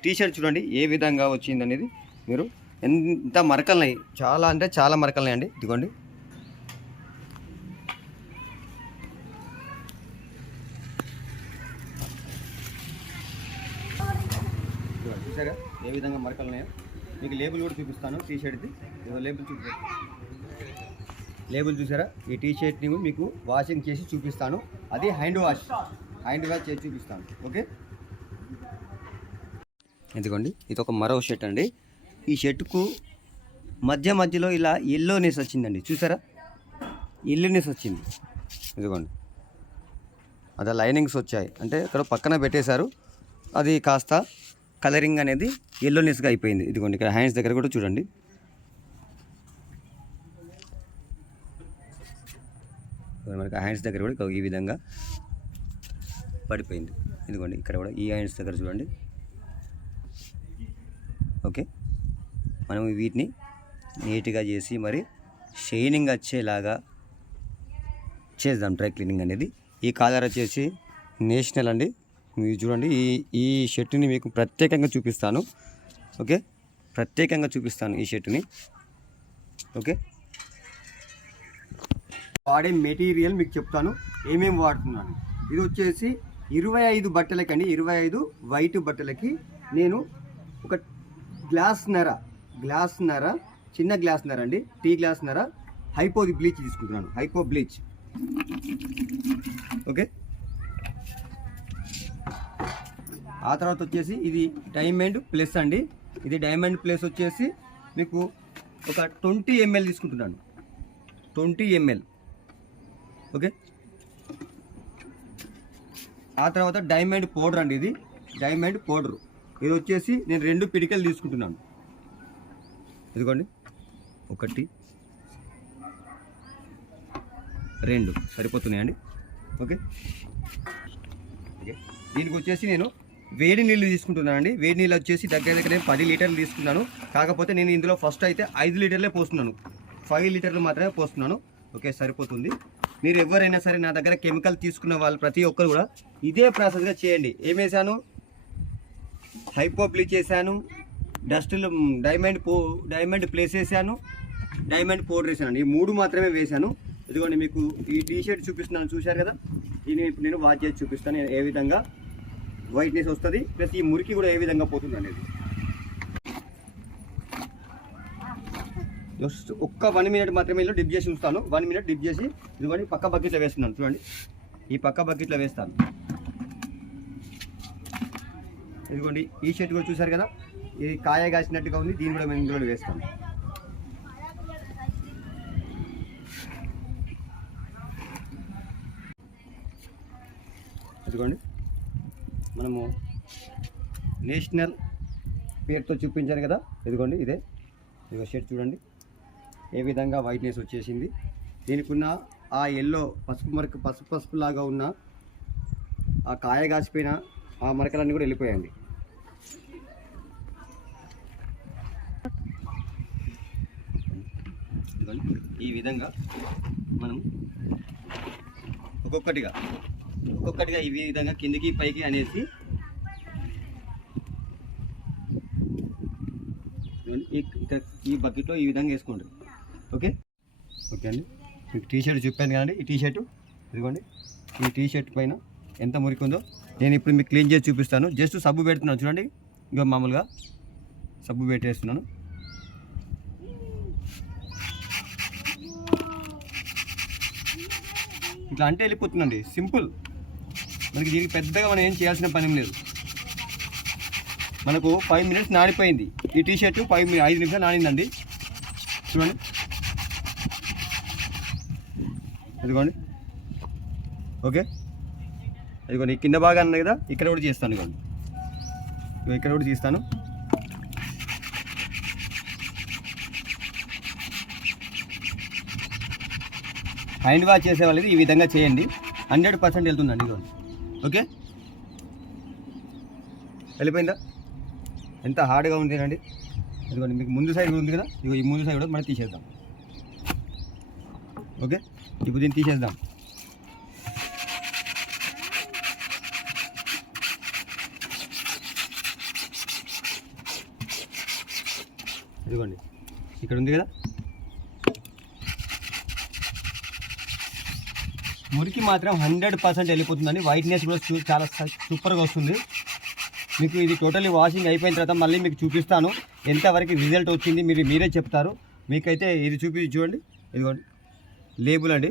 ఈ టీషర్ట్ చూడండి ఏ విధంగా వచ్చింది అనేది. మీరు ఎంత మరకలున్నాయి, చాలా అంటే చాలా మరకలున్నాయి అండి. ఇదిగోండి చూసారా ఏ విధంగా మరకలున్నాయో. మీకు లేబుల్ కూడా చూపిస్తాను టీషర్ట్ది. లేబుల్ చూసారా. ఈ టీషర్ట్ని మీకు వాషింగ్ చేసి చూపిస్తాను. అది హ్యాండ్ వాష్ చేసి చూపిస్తాను. ఓకే, ఇదిగోండి ఇది ఒక మరో షర్ట్ అండి. ఈ షర్ట్కు మధ్యలో ఇలా ఎల్లోనెస్ వచ్చిందండి. చూసారా ఎల్లోనెస్ వచ్చింది. ఇదిగోండి అదే లైనింగ్స్ వచ్చాయి అంటే ఇక్కడ పక్కన పెట్టేశారు. అది కాస్త కలరింగ్ అనేది ఎల్లోనెస్గా అయిపోయింది. ఇదిగోండి ఇక్కడ హ్యాండ్స్ దగ్గర కూడా చూడండి. మనకి హ్యాండ్స్ దగ్గర కూడా ఈ విధంగా పడిపోయింది. ఇదిగోండి ఇక్కడ కూడా ఈ హ్యాండ్స్ దగ్గర చూడండి. ఓకే, మనం వీటిని నీట్గా చేసి మరి షైనింగ్ వచ్చేలాగా చేద్దాం డ్రై క్లీనింగ్ అనేది. ఈ కాలర్ వచ్చేసి నేషనల్ అండి. మీరు చూడండి ఈ షర్ట్ని మీకు ప్రత్యేకంగా చూపిస్తాను. ఓకే, ప్రత్యేకంగా చూపిస్తాను ఈ షర్ట్ని. ఓకే, వాడే మెటీరియల్ మీకు చెప్తాను ఏమేమి వాడుతున్నాను. ఇది వచ్చేసి 25 బట్టలకండి, 25 వైట్ బట్టలకి నేను ఒక గ్లాస్ నర చిన్న గ్లాస్ నర అండి, టీ గ్లాస్ నర హైపో బ్లీచ్ తీసుకుంటున్నాను. Hypo bleach. ఓకే, ఆ తర్వాత వచ్చేసి ఇది డైమండ్ ప్లస్ అండి. ఇది డైమండ్ ప్లస్ వచ్చేసి మీకు ఒక 20 ml తీసుకుంటున్నాను. 20 ml. ఓకే, ఆ తర్వాత డైమండ్ పౌడర్ అండి. ఇది డైమండ్ పౌడర్. ఇది వచ్చేసి నేను 2 పిడికలు తీసుకుంటున్నాను. ఇదిగోండి 1 2 సరిపోతున్నాయండి. ఓకే, దీనికి వచ్చేసి నేను వేడి నీళ్ళు తీసుకుంటున్నానండి. వేడి నీళ్ళు వచ్చేసి దగ్గర 10 లీటర్లు తీసుకున్నాను. కాకపోతే నేను ఇందులో ఫస్ట్ అయితే 5 లీటర్లే పోస్తున్నాను. 5 లీటర్లు మాత్రమే పోస్తున్నాను. ఓకే, సరిపోతుంది. మీరు ఎవరైనా సరే నా దగ్గర కెమికల్ తీసుకున్న వాళ్ళు ప్రతి ఒక్కరు కూడా ఇదే ప్రాసెస్గా చేయండి. ఏం వేసాను, హైపో బ్లీచ్ వేసాను, డస్ట్లో డైమండ్ ప్లేస్ వేసాను, డైమండ్ పౌడర్ వేసాను. ఈ 3 మాత్రమే వేసాను. ఇదిగోండి మీకు ఈ టీషర్ట్ చూపిస్తున్నాను, చూశారు కదా. దీన్ని ఇప్పుడు నేను వాష్ చేసి చూపిస్తాను ఏ విధంగా వైట్నెస్ వస్తుంది, ప్లస్ ఈ మురికి కూడా ఏ విధంగా పోతుంది అనేది. జస్ట్ ఒక్క 1 మినిట్ మాత్రమే ఇలా డిప్ చేసి ఉంచుతాను. 1 మినిట్ డిప్ చేసి ఇదిగోండి పక్క బకెట్లో వేస్తున్నాను. చూడండి ఈ పక్క బకెట్లో వేస్తాను. ఇదిగోండి ఈ షర్ట్ కూడా చూసారు కదా, ఇది కాయ కాసినట్టుగా ఉంది. దీన్ని కూడా మేము ఇందులో వేస్తాను. ఇదిగోండి మనము నేషనల్ పేరుతో చూపించారు కదా. ఇదిగోండి ఇదిగో షర్ట్ చూడండి ఏ విధంగా వైట్నెస్ వచ్చేసింది. దీనికి ఉన్న ఆ ఎల్లో పసుపు లాగా ఉన్న ఆ కాయ కాసిపోయిన ఆ మరకలన్నీ కూడా వెళ్ళిపోయాయండి. ఈ విధంగా మనం ఒక్కొక్కటిగా ఈ విధంగా కిందికి పైకి అనేసి ఈ బకెట్లో ఈ విధంగా వేసుకోండి. ఓకే అండి, మీకు టీషర్ట్ చెప్పాను కదండి. ఈ టీషర్ట్ ఇదిగోండి, ఈ టీషర్ట్ పైన ఎంత మురికి ఉందో నేను ఇప్పుడు మీకు క్లీన్ చేసి చూపిస్తాను. జస్ట్ సబ్బు పెడుతున్నాను చూడండి. ఇంకా మామూలుగా సబ్బు పెట్టేస్తున్నాను. ఇట్లా అంటే వెళ్ళిపోతుందండి, సింపుల్. మనకి దీనికి పెద్దగా మనం ఏం చేయాల్సిన పని లేదు. మనకు 5 మినిట్స్ నానిపోయింది. ఈ టీషర్ట్ 5 నిమిషాలు నానిందండి. చూడండి ఇదిగోండి. ఓకే, ఇదిగోండి కింద బాగా అన్నది కదా, ఇక్కడ కూడా చేస్తాను. ఇదిగోండి ఇక్కడ కూడా తీస్తాను. హ్యాండ్ వాష్ చేసే వాళ్ళది ఈ విధంగా చేయండి. 100% వెళ్తుందండి. ఇదిగోండి. ఓకే, వెళ్ళిపోయిందా? ఎంత హార్డ్గా ఉంది అండి. ఇదిగోండి మీకు ముందు సైడ్ ఉంది కదా, ఇదిగో ఈ ముందు సైడ్ కూడా మనం తీసేద్దాం. ఓకే, ఇప్పుడు దీన్ని తీసేద్దాం. ఇదిగోండి ఇక్కడ ఉంది కదా, మురికి మాత్రం 100% వెళ్ళిపోతుందండి. వైట్నెస్ కూడా చాలా సూపర్గా వస్తుంది. మీకు ఇది టోటలీ వాషింగ్ అయిపోయిన తర్వాత మళ్ళీ మీకు చూపిస్తాను ఎంతవరకు రిజల్ట్ వచ్చింది, మీరే చెప్తారు. మీకైతే ఇది చూడండి, ఇదిగోండి లేబుల్ అండి.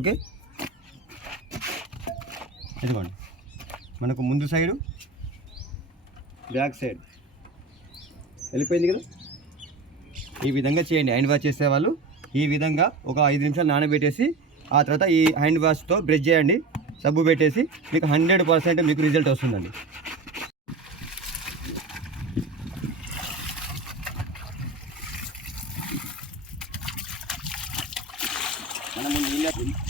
ఓకే, ఇదిగోండి మనకు ముందు సైడు బ్యాక్ సైడ్ వెళ్ళిపోయింది కదా. ఈ విధంగా చేయండి. హ్యాండ్ వాష్ చేసే వాళ్ళు ఈ విధంగా ఒక 5 నిమిషాలు నానబెట్టేసి ఆ తర్వాత ఈ హ్యాండ్ వాష్తో బ్రష్ చేయండి, సబ్బు పెట్టేసి మీకు 100% మీకు రిజల్ట్ వస్తుందండి. మనము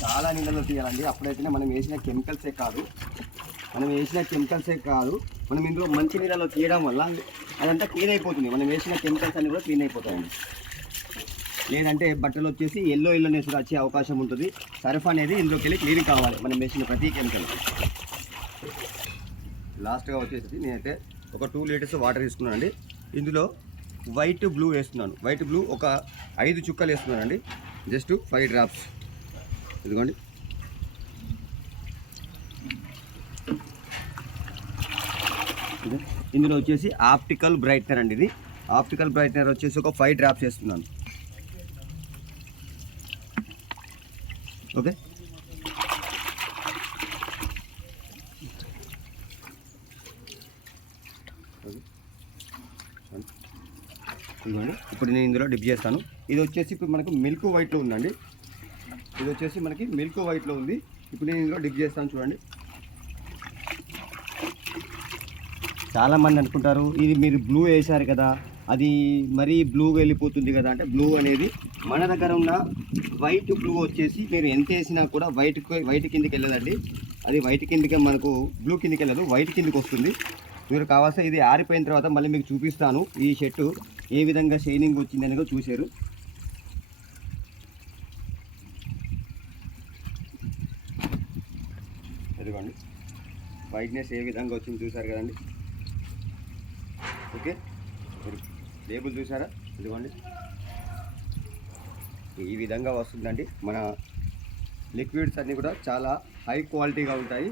చాలా నీళ్ళలో తీయాలండి. అప్పుడైతేనే మనం వేసిన కెమికల్సే కాదు, మనం ఇందులో మంచి నీళ్ళలో తీయడం వల్ల అదంతా క్లీన్ అయిపోతుంది. మనం వేసిన కెమికల్స్ అన్నీ కూడా క్లీన్ అయిపోతాయండి. లేదంటే బట్టలు వచ్చేసి ఎల్లోనెస్ వచ్చే అవకాశం ఉంటుంది. సర్ఫ్ అనేది ఇందులోకి వెళ్ళి క్లీన్ కావాలి మనం వేసిన ప్రతి కెమికల్. లాస్ట్గా వచ్చేసి నేనైతే ఒక 2 లీటర్స్ వాటర్ తీసుకున్నానండి. ఇందులో వైట్ బ్లూ వేస్తున్నాను. వైట్ బ్లూ ఒక 5 చుక్కలు వేస్తున్నానండి, జస్ట్ 5 డ్రాప్స్. ఇదిగోండి ఇందులో వచ్చేసి ఆప్టికల్ బ్రైట్నర్ అండి. ఇది ఆప్టికల్ బ్రైట్నర్ వచ్చేసి ఒక 5 డ్రాప్స్ వేస్తున్నాను. ఓకే, ఇదిగోండి ఇప్పుడు నేను ఇందులో డిప్ చేస్తాను. ఇది వచ్చేసి ఇప్పుడు మనకు మిల్క్ వైట్లో ఉందండి. ఇప్పుడు నేను ఇందులో డిప్ చేస్తాను. చూడండి, చాలామంది అనుకుంటారు ఇది మీరు బ్లూ వేశారు కదా, అది మరీ బ్లూగా వెళ్ళిపోతుంది కదా అంటే, బ్లూ అనేది మన దగ్గర ఉన్న వైట్ బ్లూ వచ్చేసి మీరు ఎంత వేసినా కూడా వైట్ కిందకి వెళ్ళదండి. అది వైట్ కిందకే, మనకు బ్లూ కిందకి వెళ్ళదు, వైట్ కిందకి వస్తుంది. మీరు కావాల్సిన ఇది ఆరిపోయిన తర్వాత మళ్ళీ మీకు చూపిస్తాను ఈ షర్టు ఏ విధంగా షైనింగ్ వచ్చింది అనేది చూశారు. ఇదిగోండి వైట్నెస్ ఏ విధంగా వచ్చింది చూసారు కదండి. ఓకే, లేబుల్ చూసారా, ఇదిగోండి ఈ విధంగా వస్తుందండి. మన లిక్విడ్స్ అన్నీ కూడా చాలా హై క్వాలిటీగా ఉంటాయి.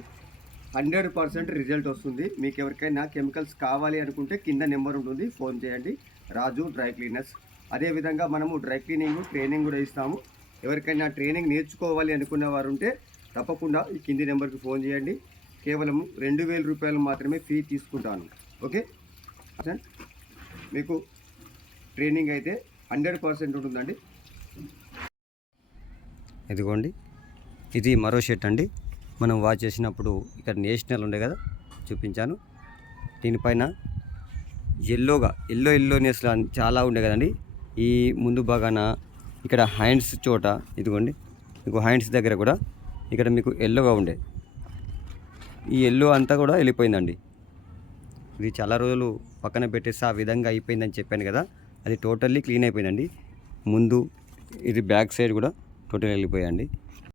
100% రిజల్ట్ వస్తుంది. మీకు ఎవరికైనా కెమికల్స్ కావాలి అనుకుంటే కింద నెంబర్ ఉంటుంది, ఫోన్ చేయండి. రాజు డ్రై క్లీనర్స్. అదేవిధంగా మనము డ్రై క్లీనింగ్ ట్రైనింగ్ కూడా ఇస్తాము. ఎవరికైనా ట్రైనింగ్ నేర్చుకోవాలి అనుకున్న వారు ఉంటే తప్పకుండా ఈ కింది నెంబర్కి ఫోన్ చేయండి. కేవలం 2000 రూపాయలు మాత్రమే ఫీ తీసుకుంటాను. ఓకే, మీకు ట్రైనింగ్ అయితే 100% ఉంటుందండి. ఇదిగోండి ఇది మరో షర్ట్ అండి. మనం వాచ్ చేసినప్పుడు ఇక్కడ నేషనల్ ఉండే కదా, చూపించాను. దీనిపైన ఎల్లోనెస్ చాలా ఉండే కదండి. ఈ ముందు భాగాన ఇక్కడ హ్యాండ్స్ చోట ఇదిగోండి, మీకు హ్యాండ్స్ దగ్గర కూడా ఇక్కడ మీకు ఎల్లోగా ఉండే, ఈ ఎల్లో అంతా కూడా వెళ్ళిపోయిందండి. ఇది చాలా రోజులు పక్కన పెట్టేసి ఆ విధంగా అయిపోయిందని చెప్పాను కదా, అది టోటల్లీ క్లీన్ అయిపోయిందండి. ముందు ఇది బ్యాక్ సైడ్ కూడా టోటల్ వెళ్ళిపోయాయండి.